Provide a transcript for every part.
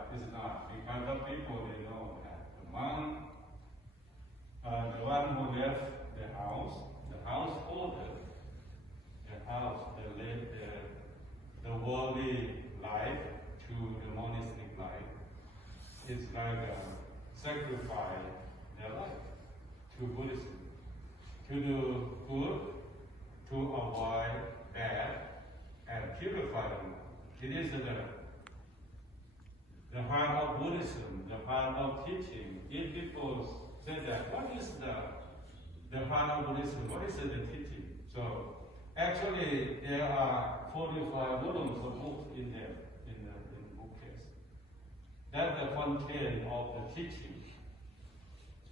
but it's not, because the people, they know that the monk, the one who left the householder, the worldly life to the monastic life, it's like sacrifice their life to Buddhism, to do good, to avoid bad, and purify them. It is the heart of Buddhism, the heart of teaching. If people say that, what is the heart of Buddhism? What is the teaching? So actually, there are 45 volumes of books in there, in the bookcase. That's the content of the teaching.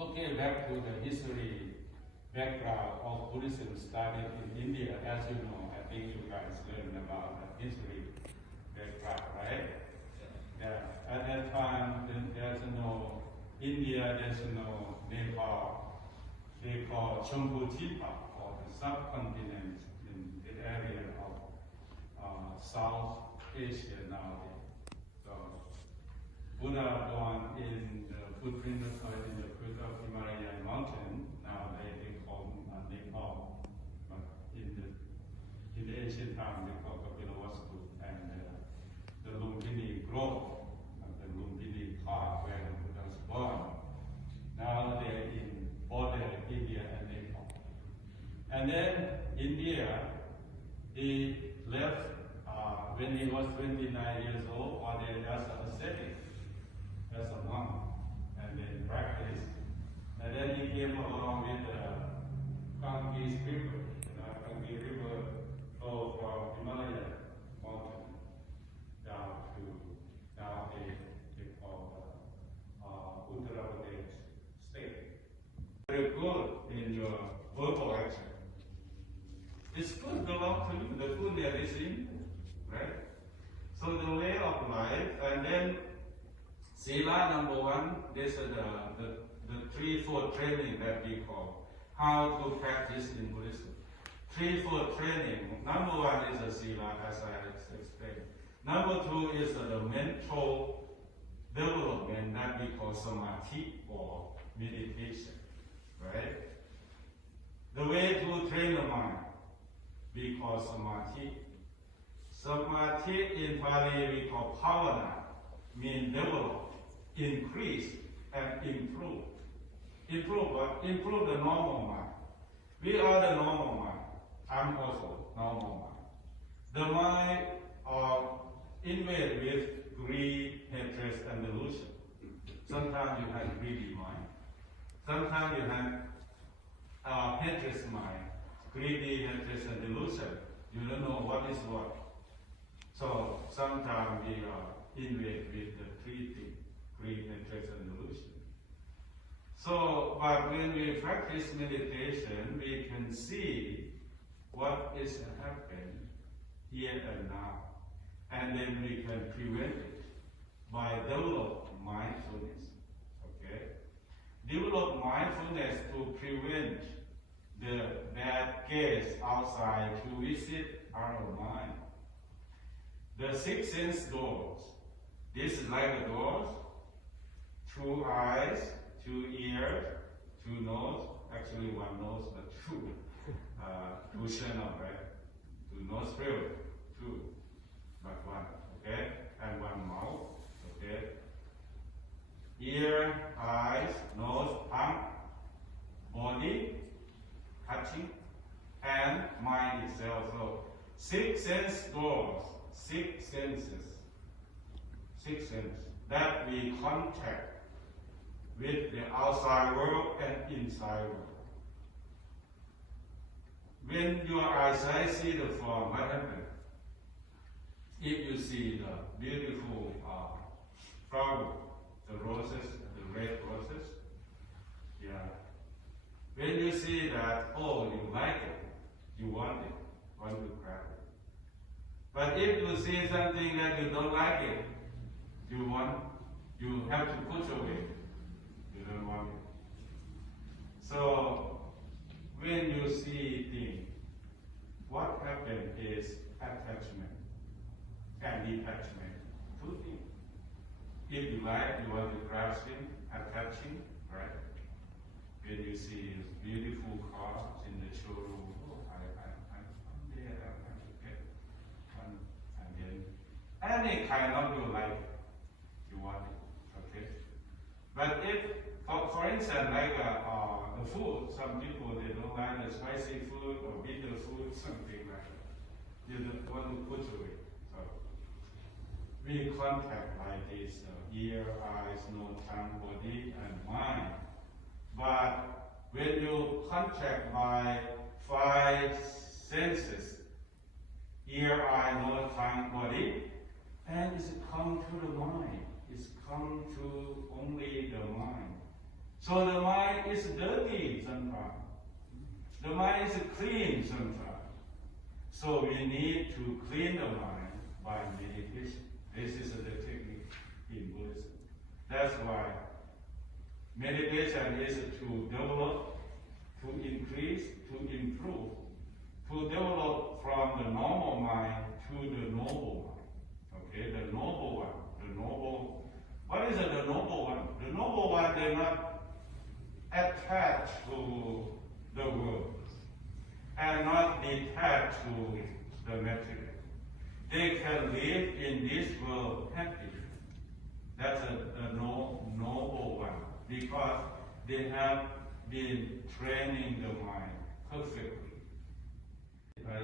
Okay, back to the history background of Buddhism started in India. As you know, I think you guys learned about the history background, right? Yeah. At that time, there's no India, there's no Nepal. They call Chambudipa, or the subcontinent in the area of South Asia nowadays. So Buddha born in the footprint in the foot of Himalayan mountain. Now they call Nepal, but in the ancient time they call Kapilavastu, and the Lumbini Grove, the Lumbini Park where the Buddha was born. Now they're in border India and Nepal. And then India, he left when he was 29 years old, or as a ascetic, as a monk, and then practiced. And then he came along with the Ganges River. Ganges River flows from Himalayan mountain down to nowadays they call Uttar Pradesh state. Very good in your verbal action. It's good belong to you. The good there is in you, right? So the way of life, and then Sila number one, this is the threefold training that we call how to practice in Buddhism. Threefold training. Number one is the Sila, as I explained. Number two is the mental development that we call Samadhi or meditation, right? The way to train the mind, we call Samadhi. Samadhi in Pali we call Bhavana, means develop, increase, and improve. Improve what? Improve the normal mind. We are the normal mind. I'm also normal mind. The mind are invaded with greed, hatred, and delusion. Sometimes you have greedy mind. Sometimes you have hatred mind, greedy, hatred, and delusion. You don't know what is what. So sometimes we are invaded with the three things, greed, hatred, and delusion. So, but when we practice meditation, we can see what is happening here and now. And then we can prevent it by develop mindfulness. Okay? Develop mindfulness to prevent the bad gaze outside to visit our mind. The six sense doors. This is like the doors. Two eyes, two ears, two nose. Actually one nose, but two. Two channels, right? Two nostrils, two. But one, okay? And one mouth, okay? Ear, eyes, nose, tongue, body, touching, and mind itself. So, six sense doors, six senses that we contact with the outside world and inside world. When your eyesight see the form, what happens? If you see the beautiful flower, the roses, the red roses, yeah. When you see that, oh, you like it, you want to grab it. But if you see something that you don't like it, you have to put away. You don't want it. So when you see things, what happens is attachment and detachment. Two things. if you like, you want to grasp him, attach him, right? When you see his beautiful cars in the showroom, I'm there, I'm going to get one, and then any kind of you like, you want it, okay? But if, for instance, like the food, some people, they don't like the spicy food or bitter food, something like that. You don't want to put away. So we contact like this, ear, eyes, nose, tongue, body, and mind. But when you contact by 5 senses, ear, eye, nose, tongue, body, and it's come to the mind. It's come to only the mind. So the mind is dirty sometimes. The mind is clean sometimes. So we need to clean the mind by meditation. This is the technique in Buddhism. That's why meditation is to develop, to increase, to improve, to develop from the normal mind to the noble mind. Okay, the noble one. The noble. What is the noble one? The noble one, they're not attached to the world and not detached to the material. They can live in this world happily. That's a noble one because they have been training the mind perfectly.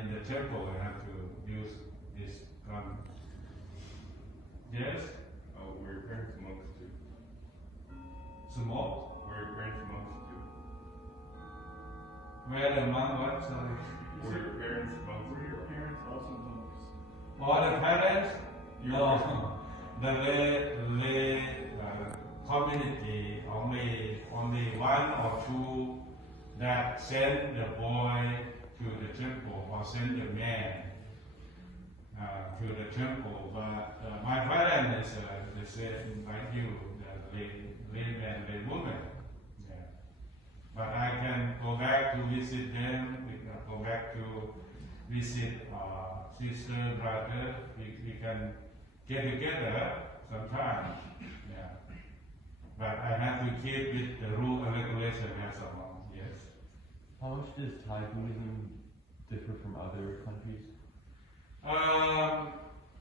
In the temple, I have to use this gun. Yes? Oh, were your parents monks too? Smoke? Were your parents monks too? Where the monk what? Sorry. Were your parents monks? Were your parents also monks? All the parents? No. The lay community, only 1 or 2 that send the boy to the temple or send the man to the temple. But my parents, they said, like you, the layman, laywoman. Yeah. But I can go back to visit them, we can go back to visit sister, brother, we can get together sometime. Yeah. But I have to keep with the rule and regulation as a monk, yes. How much does Thai Buddhism differ from other countries?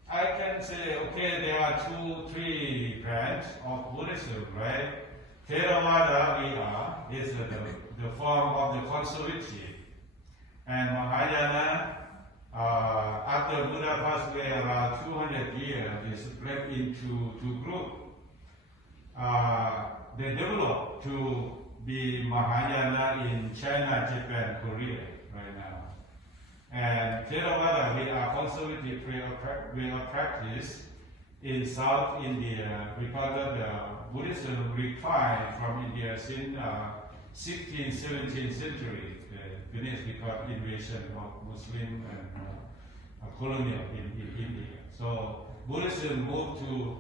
I can say, okay, there are 2-3 branches of Buddhism, right? Theravada is the form of the conservative. And Mahayana, after Buddha passed away around 200 years, is split into 2 groups. They developed to be Mahayana in China, Japan, Korea right now. And Theravada, we are conservative way of practice in South India because of the Buddhism declined from India since 16th, 17th century. Finished because invasion of Muslim and colonial in India. So Buddhism moved to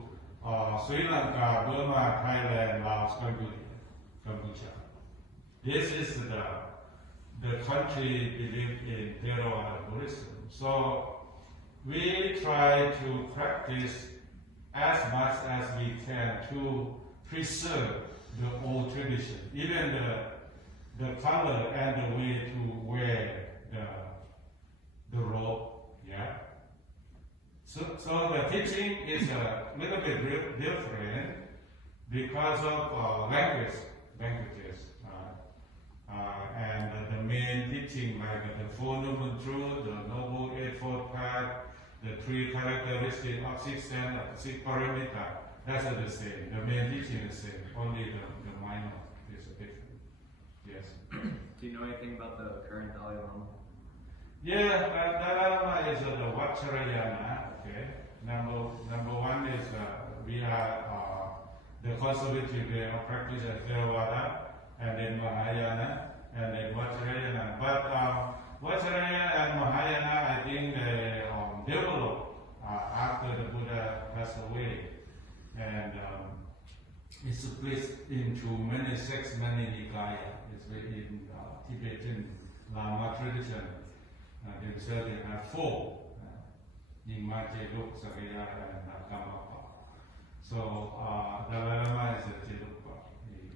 Sri Lanka, Burma, Thailand, Laos, Cambodia. This is the country believe in Theravada Buddhism. So we try to practice as much as we can to preserve the old tradition, even the color and the way to wear the robe. Yeah. So the teaching is a little bit different because of languages. And the main teaching, like the Four Noble Truths, the Noble Eightfold Path, the 3 characteristics of 6 sense, 6 paramita, that's the same. The main teaching is the same. Only the minor is different. Yes. Do you know anything about the current Dalai Lama? Yeah, Dalai Lama is the Vajrayana. Okay. Number 1 is we are the conservative way of practice at Theravada, and then Mahayana, and then Vajrayana. But Vajrayana and Mahayana, I think they developed after the Buddha passed away, and it's split into many sects, many nikaya. It's in Tibetan Lama tradition. They say they have 4. Nyingma, Jeluk, Sakya, and Kamapa. So the Lama is a Tirupa. He's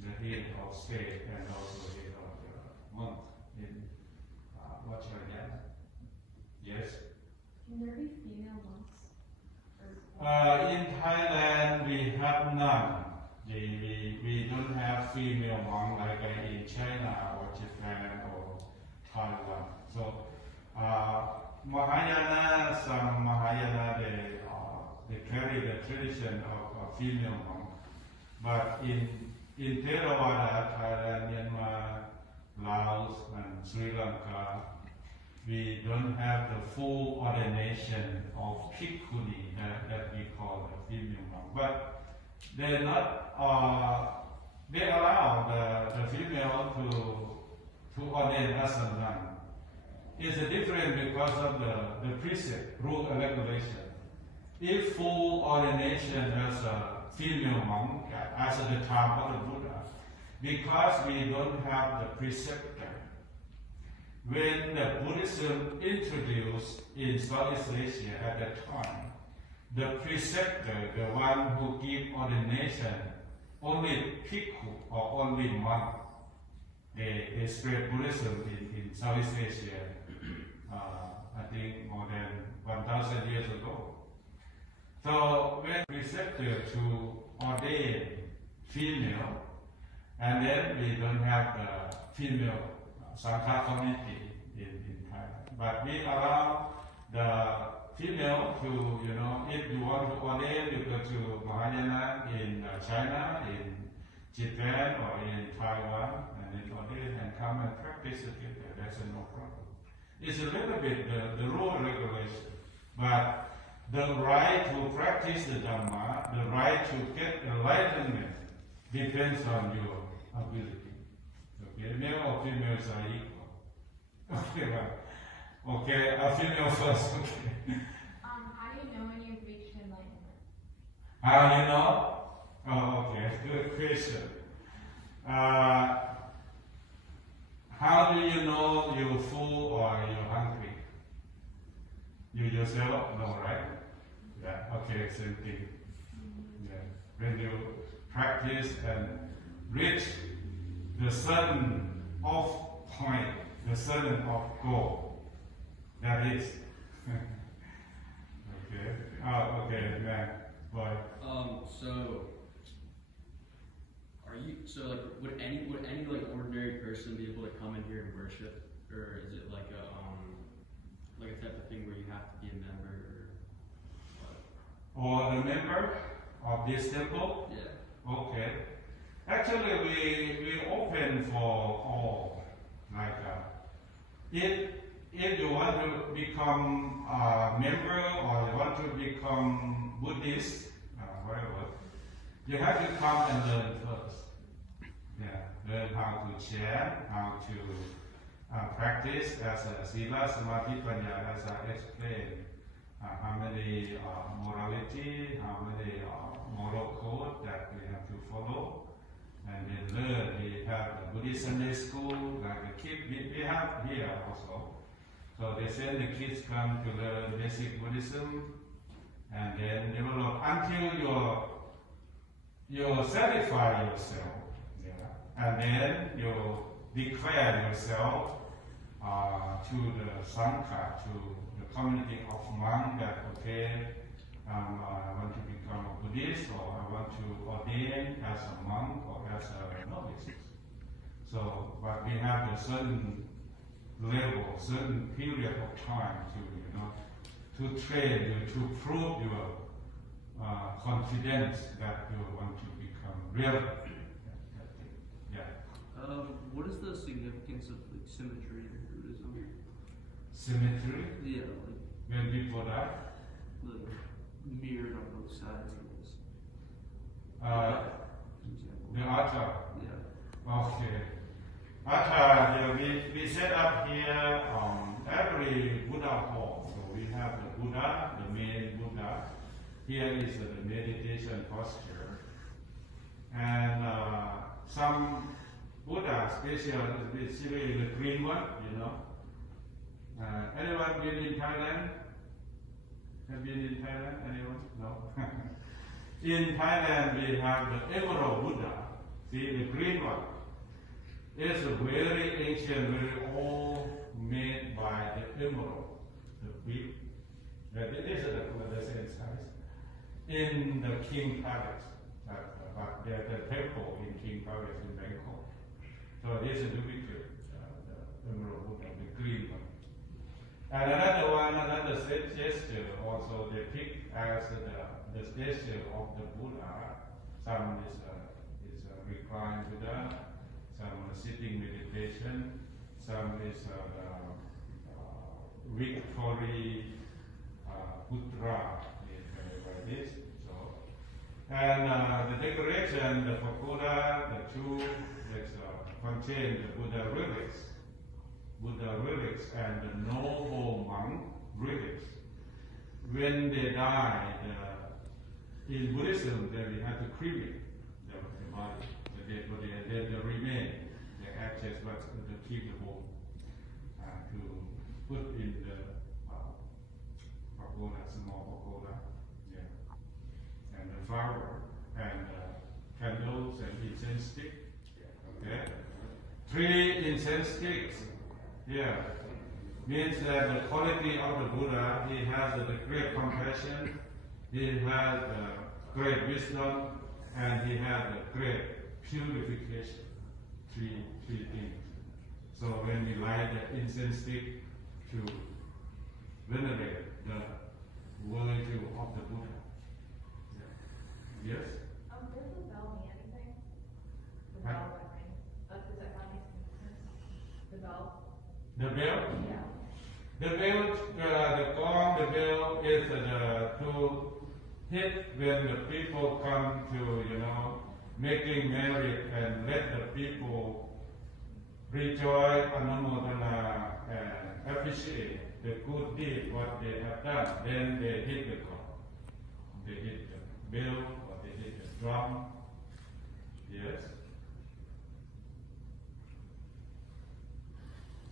the head of state and also head of the monk in Vajrayana. Yes. Can there be female monks? In Thailand, we have none. We don't have female monk like in China or Japan or Taiwan. So Mahayana, some Mahayana, they carry the tradition of female monk. But in Theravada, Thailand, Myanmar, Laos, and Sri Lanka, we don't have the full ordination of bhikkhuni that we call the female monk. But they're not, they allow the female to ordain as a nun. It's different because of the precept, rule and regulation. If full ordination as a female monk, as at the time of the Buddha, because we don't have the preceptor, when the Buddhism introduced in Southeast Asia at that time, the preceptor, the one who give ordination, only bhikkhu or only monk, they spread Buddhism in Southeast Asia, I think more than 1,000 years ago. So when preceptor to ordain female, and then we don't have the female Sangha community in Thailand. But we allow the female to, if you want to ordain, you go to Mahayana in China, in Japan, or in Taiwan, and then ordain and come and practice together. That's no problem. It's a little bit the rule regulation, but the right to practice the Dhamma, the right to get enlightenment, depends on your ability. Okay, male or females are equal. Okay, okay, a female first. Okay. How do you know when you've reached enlightenment? How you know? Oh, okay, good question. How do you know you're full or you're hungry? You yourself know, right? Yeah. Okay, same thing. Yeah. When you practice and reach the certain off point, the certain off goal. That is. Okay. Oh, okay, man. Boy. So like would any like ordinary person be able to come in here and worship, or is it like a type of thing where you have to be a member or what? Or the member of this temple? Yeah. Okay. Actually, we open for all. Like, if you want to become a member or you want to become Buddhist, whatever, you have to come and learn first. Yeah, learn how to chant, how to practice as a sila, samadhi, panya, as I explained. How many morality, how many moral code that we have to follow. And then learn. We have the Buddhist Sunday school, like the kids, we have here also. So they send the kids come to learn basic Buddhism, and then develop until you satisfy yourself. Yeah. And then you declare yourself to the Sangha, to the community of monks that, okay, I want to become a Buddhist, or I want to ordain as a monk or as a novice. So, but we have a certain level, certain period of time to train you, to prove your confidence that you want to become real. Yeah. What is the significance of like symmetry in Buddhism? Symmetry? Yeah, When people die? like mirrored on both sides of this. The altar. Yeah. Okay. Altar, we set up here every Buddha hall. So we have the Buddha, the main Buddha. Here is the meditation posture. And some Buddha, especially the green one, Anyone been in Thailand? Have been in Thailand? Anyone? No? In Thailand, we have the Emerald Buddha. See, the green one. It's a very ancient, very old, made by the emerald, the big. This is the same size. In the King Palace, but there's a temple in King Palace in Bangkok. So this is the picture, the emerald Buddha, the green one. And another one, another gesture also depicts as the gesture of the Buddha. Some is reclined Buddha, some sitting meditation, some is victory putra, like this. So, and the decoration, the pagoda, the two, contain the Buddha relics and the noble monk relics. When they die, in Buddhism, then we have to cremate the body, the dead body, and then the remain, the ashes, but to keep the bone, to put in the pagoda, small pagoda, yeah, and the flower, and candles and incense stick, okay. 3 incense sticks. Yeah, means that the quality of the Buddha, he has the great compassion, he has great wisdom, and he has a great purification. 3 things. So when we light the incense stick to venerate the virtue of the Buddha. Yeah. Yes? Does the bell mean anything? The Huh? bell that rings. Does that not make sense? The bell? The bell? Yeah. The bell, the gong, the bell is to hit when the people come to, making merry and let the people rejoice, anumodana, and appreciate the good deed, what they have done. Then they hit the gong. They hit the bell or they hit the drum. Yes?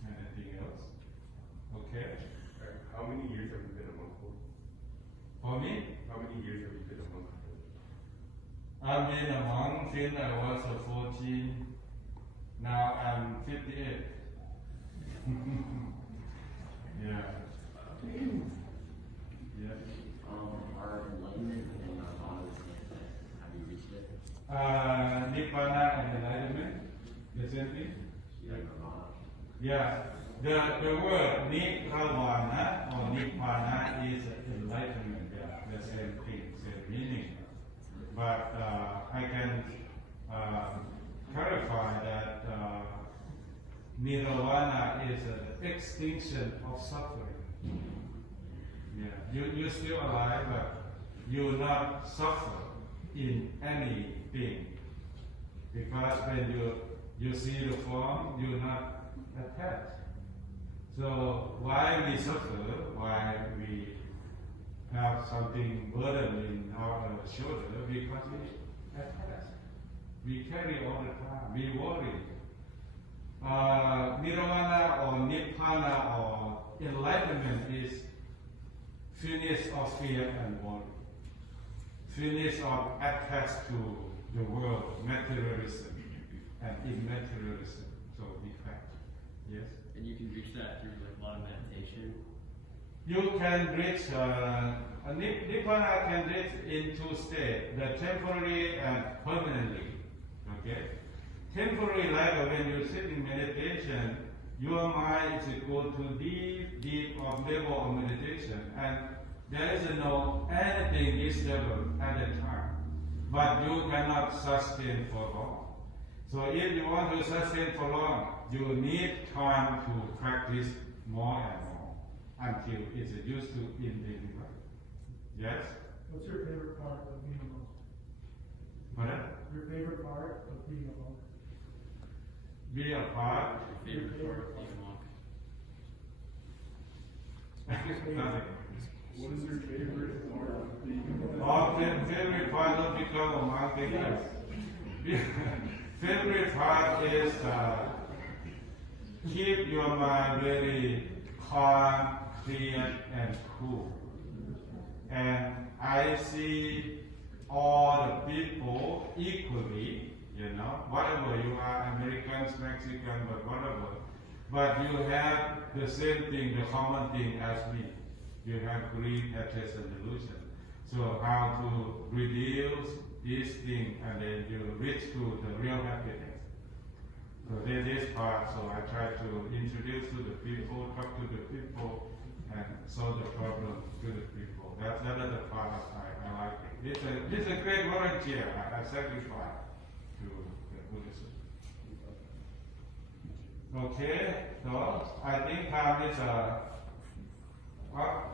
Anything else? Okay. How many years have you been a monk for? For me, How many years have you been a monk for? I've been a monk since I was 14. Now I'm 58. Yeah. Yeah. Our enlightenment and our bodies like that, have you reached it? Nibbana and enlightenment. The same thing? Yeah, Nirvana. Yeah. The word Nirvana or Nibbana is enlightenment. Yeah, the same thing, same meaning. But I can clarify that Nirvana is the extinction of suffering. Yeah, you're still alive, but you not suffer in anything. Because when you see the form, you're not attached. So why we suffer, why we have something burden in our shoulder, because we attach. We carry all the time, we worry. Nirvana or Nibbana or enlightenment is finish of fear and worry. Finish of attached to the world, materialism and immaterialism. So defect. Yes? And you can reach that through like a lot of meditation. You can reach, Nibbana can reach in 2 states, the temporary and permanently. Okay? Temporary, like when you sit in meditation, your mind is go to deep of level of meditation, and there is no anything this level at a time. But you cannot sustain for long. So if you want to sustain for long, you need time to practice more and more until it's used to in daily life. Yes? What's your favorite part of being a monk? Pardon? Your favorite part of being a monk? Be a part. Favorite part of being a monk. Nothing. What is your favorite part of being a monk? Often favorite part of become a monk is favorite part is keep your mind very calm, clear, and cool. And I see all the people equally, whatever you are, Americans, Mexicans, but whatever. But you have the same thing, the common thing as me. You have greed, hatred, and delusion. So how to reduce this thing and then you reach to the real happiness. So this part, so I try to introduce to the people, talk to the people, and solve the problem to the people. That's another part of I like it. It's a great volunteer. I sacrifice to the Buddhism. Okay, so I think time is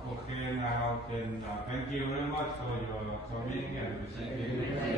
okay now. Then thank you very much for your coming and listening.